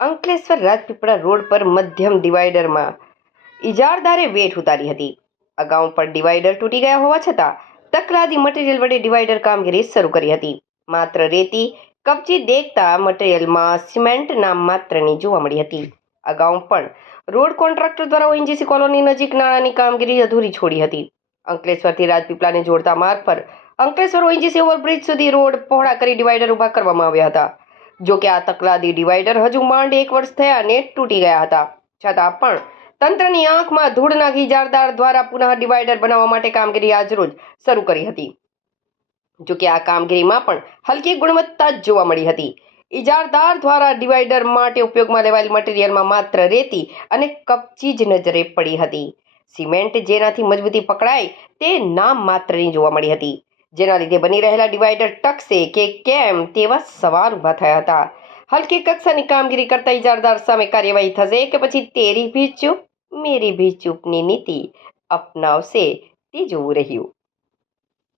Ankleshwar Rajpipla road પર મધ્યમ ડિવાઈડરમાં ઇજારદારે વેઠ ઉતારી હતી. અગાઉ પણ ડિવાઈડર તૂટી ગયા હોવા છતાં તકલાદી મટીરીયલ વડે ડિવાઈડર કામગીરી શરૂ કરી હતી. માત્ર રેતી કપચી દેખતા મટીરીયલમાં સિમેન્ટ નામ માત્રની જોવા મળી હતી. અગાઉ પણ રોડ કોન્ટ્રાક્ટર દ્વારા ઓએનજીસી કોલોની નજીક નાણાંની કામગીરી અધૂરી છોડી હતી. અંકલેશ્વરથી રાજપીપળાને જોડતા માર્ગ પર અંકલેશ્વર ઓએનજીસી ઓવરબ્રિજ સુધી રોડ પહોળા કરી ડિવાઈડર ઊભા કરવામાં આવ્યા હતા. જો કે આ તકલાદી ડિવાઈડર હજુ માંડ એક વર્ષ થયા અને તૂટી ગયા હતા. છતાં પણ તંત્રની આંખમાં ધૂળ નાખી દ્વારા પુનઃ ડિવાઈડર બનાવવા માટે કામગીરી આજરોજ શરૂ કરી હતી. જોકે આ કામગીરીમાં પણ હલકી ગુણવત્તા જ જોવા મળી હતી. ઇજારદાર દ્વારા ડિવાઈડર માટે ઉપયોગમાં લેવાયેલ મટીરીયલમાં માત્ર રેતી અને કપચી જ નજરે પડી હતી. સિમેન્ટ જેનાથી મજબૂતી પકડાય તે નામ માત્રની જોવા મળી હતી. જેના લીધે બની રહેલા ડિવાઈડર ટકશે કે કેમ તેવા સવાલ ઊભા થયા હતા હલકી કક્ષાની કામગીરી કરતા ઇજારદાર સામે કાર્યવાહી થશે કે પછી તેરી ભી ચૂપ મેરી ભી ચૂપની નીતિ અપનાવશે તે જોવું રહ્યું